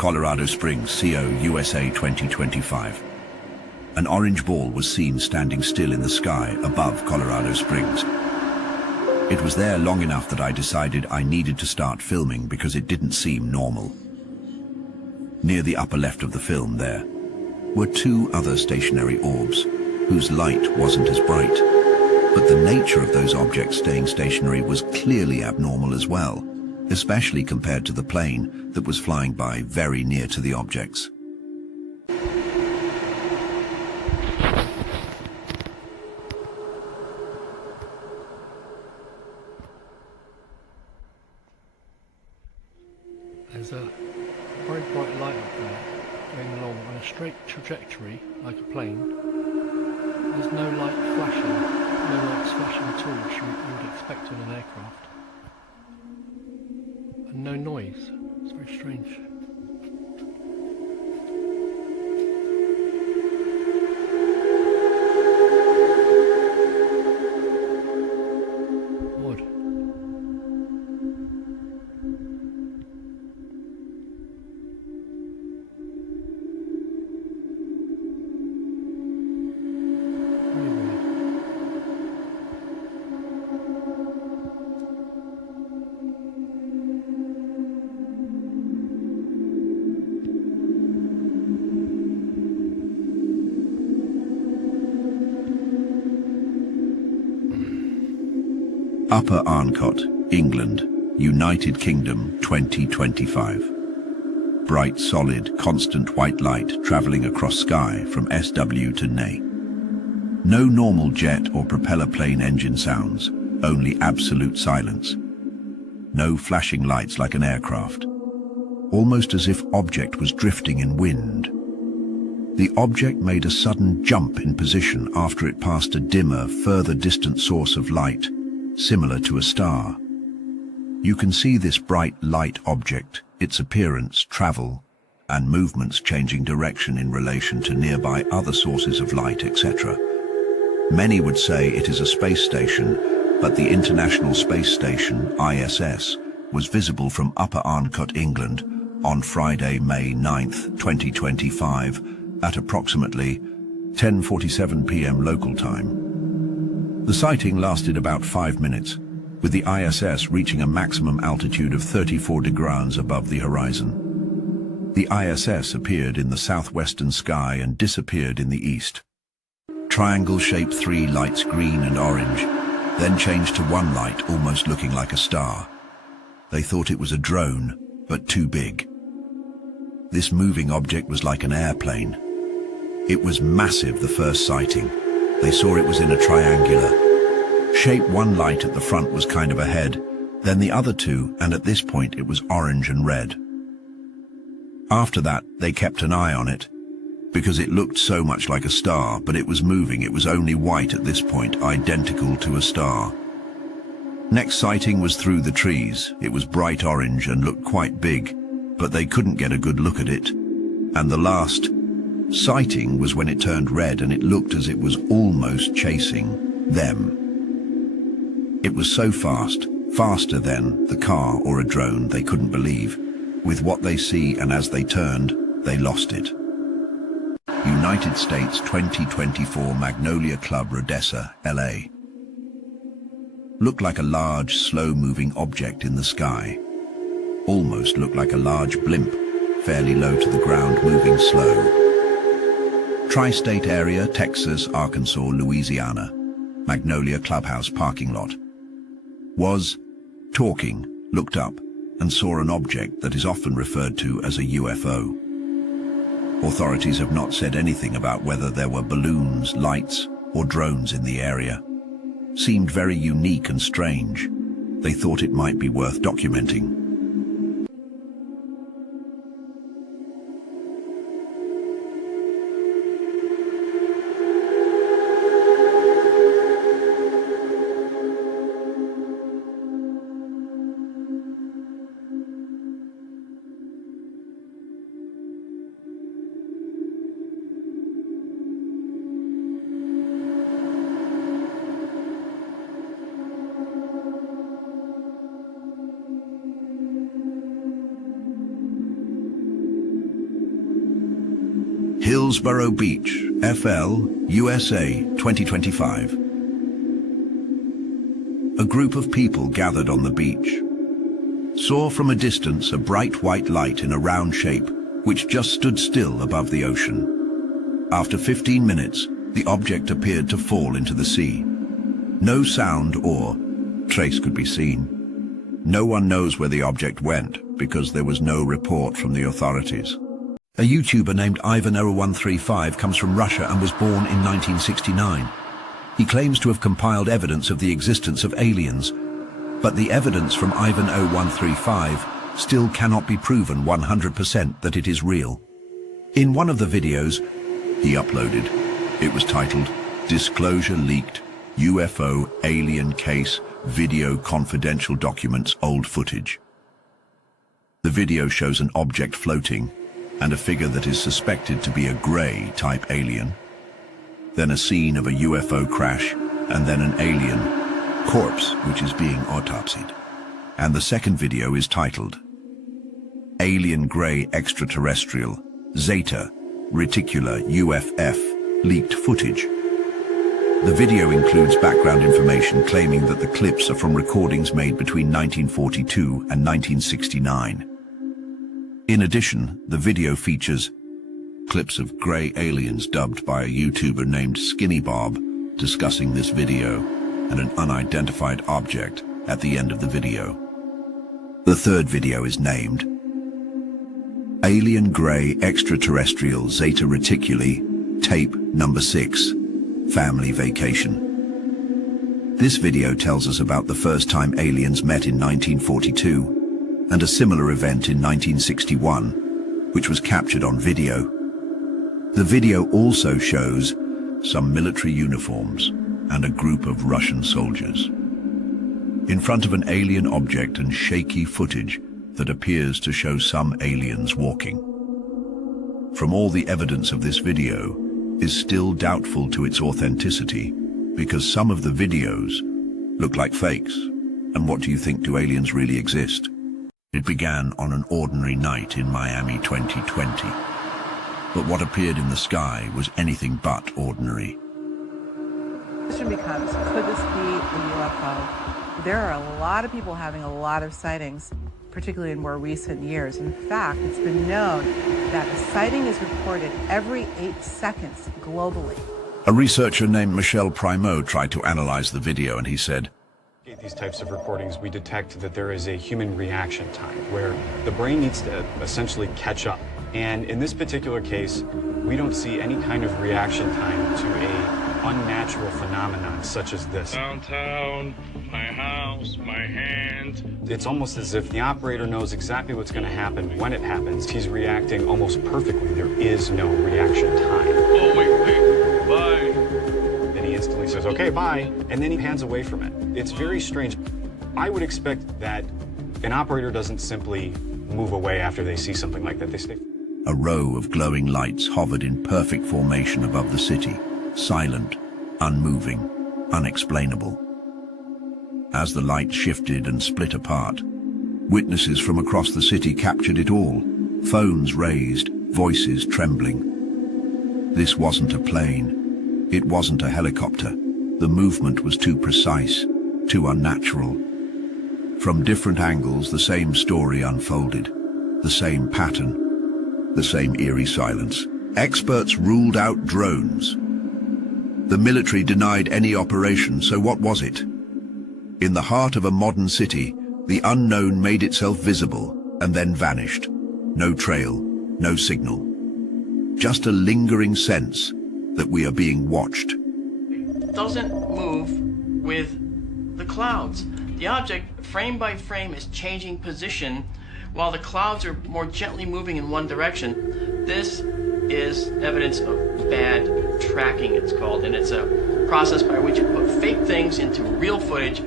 Colorado Springs, CO, USA 2025. An orange ball was seen standing still in the sky above Colorado Springs. It was there long enough that I decided I needed to start filming because it didn't seem normal. Near the upper left of the film there were two other stationary orbs whose light wasn't as bright, but the nature of those objects staying stationary was clearly abnormal as well, especially compared to the plane that was flying by very near to the objects. There's a very bright light up there, going along on a straight trajectory like a plane. There's no light flashing, no lights flashing at all, which you would expect on an aircraft. And no noise. It's very strange. Odd. Upper Arncott, England, United Kingdom 2025. Bright, solid, constant white light travelling across sky from SW to NE. No normal jet or propeller plane engine sounds, only absolute silence. No flashing lights like an aircraft. Almost as if object was drifting in wind. The object made a sudden jump in position after it passed a dimmer, further distant source of light, similar to a star. You can see this bright light object, its appearance, travel, and movements changing direction in relation to nearby other sources of light, etc. Many would say it is a space station, but the International Space Station, ISS, was visible from Upper Arncott, England, on Friday, May 9th, 2025, at approximately 10:47 p.m. local time. The sighting lasted about 5 minutes, with the ISS reaching a maximum altitude of 34 degrees above the horizon. The ISS appeared in the southwestern sky and disappeared in the east. Triangle-shaped 3 lights, green and orange, then changed to one light almost looking like a star. They thought it was a drone, but too big. This moving object was like an airplane. It was massive, the first sighting. They saw it was in a triangular shape. One light at the front was kind of ahead, then the other two, and at this point it was orange and red. After that, they kept an eye on it, because it looked so much like a star, but it was moving. It was only white at this point, identical to a star. Next sighting was through the trees. It was bright orange and looked quite big, but they couldn't get a good look at it. And the last sighting was when it turned red and it looked as it was almost chasing them. It was so fast, faster than the car or a drone, they couldn't believe. With what they see, and as they turned, they lost it. United States 2024, Magnolia Club, Rodessa, LA. Looked like a large, slow-moving object in the sky. Almost looked like a large blimp, fairly low to the ground, moving slow. Tri-state area, Texas, Arkansas, Louisiana. Magnolia Clubhouse parking lot. Was talking, looked up, and saw an object that is often referred to as a UFO. Authorities have not said anything about whether there were balloons, lights, or drones in the area. Seemed very unique and strange. They thought it might be worth documenting. Hillsborough Beach, FL, USA, 2025. A group of people gathered on the beach saw from a distance a bright white light in a round shape which just stood still above the ocean. After 15 minutes, the object appeared to fall into the sea. No sound or trace could be seen. No one knows where the object went because there was no report from the authorities. A YouTuber named Ivan0135 comes from Russia and was born in 1969. He claims to have compiled evidence of the existence of aliens, but the evidence from Ivan0135 still cannot be proven 100% that it is real. In one of the videos he uploaded, it was titled, "Disclosure Leaked, UFO Alien Case, Video Confidential Documents Old Footage." The video shows an object floating and a figure that is suspected to be a grey-type alien. Then a scene of a UFO crash, and then an alien corpse which is being autopsied. And the second video is titled, "Alien Grey Extraterrestrial, Zeta Reticula UFF Leaked Footage." The video includes background information claiming that the clips are from recordings made between 1942 and 1969. In addition, the video features clips of grey aliens dubbed by a YouTuber named Skinny Bob discussing this video and an unidentified object at the end of the video. The third video is named Alien Grey Extraterrestrial Zeta Reticuli, Tape Number 6, Family Vacation. This video tells us about the first time aliens met in 1942 and a similar event in 1961, which was captured on video. The video also shows some military uniforms and a group of Russian soldiers in front of an alien object and shaky footage that appears to show some aliens walking. From all the evidence of this video is still doubtful to its authenticity because some of the videos look like fakes. And what do you think? Do aliens really exist? It began on an ordinary night in Miami 2020. But what appeared in the sky was anything but ordinary. The question becomes, could this be a UFO? There are a lot of people having a lot of sightings, particularly in more recent years. In fact, it's been known that a sighting is reported every 8 seconds globally. A researcher named Michel Primo tried to analyze the video, and he said, these types of recordings, we detect that there is a human reaction time where the brain needs to essentially catch up. And in this particular case, we don't see any kind of reaction time to a unnatural phenomenon such as this. Downtown, my house, my hand. It's almost as if the operator knows exactly what's going to happen when it happens. He's reacting almost perfectly. There is no reaction time. Oh, wait, bye. Then he instantly says, okay, bye, and then he hands away from it. It's very strange. I would expect that an operator doesn't simply move away after they see something like that. They stay. A row of glowing lights hovered in perfect formation above the city, silent, unmoving, unexplainable. As the light shifted and split apart, witnesses from across the city captured it all, phones raised, voices trembling. This wasn't a plane. It wasn't a helicopter. The movement was too precise, too unnatural. From different angles, the same story unfolded, the same pattern, the same eerie silence. Experts ruled out drones. The military denied any operation, so what was it? In the heart of a modern city, the unknown made itself visible and then vanished. No trail, no signal. Just a lingering sense that we are being watched. It doesn't move with the clouds. The object, frame by frame, is changing position while the clouds are more gently moving in one direction. This is evidence of bad tracking, it's called, and it's a process by which you put fake things into real footage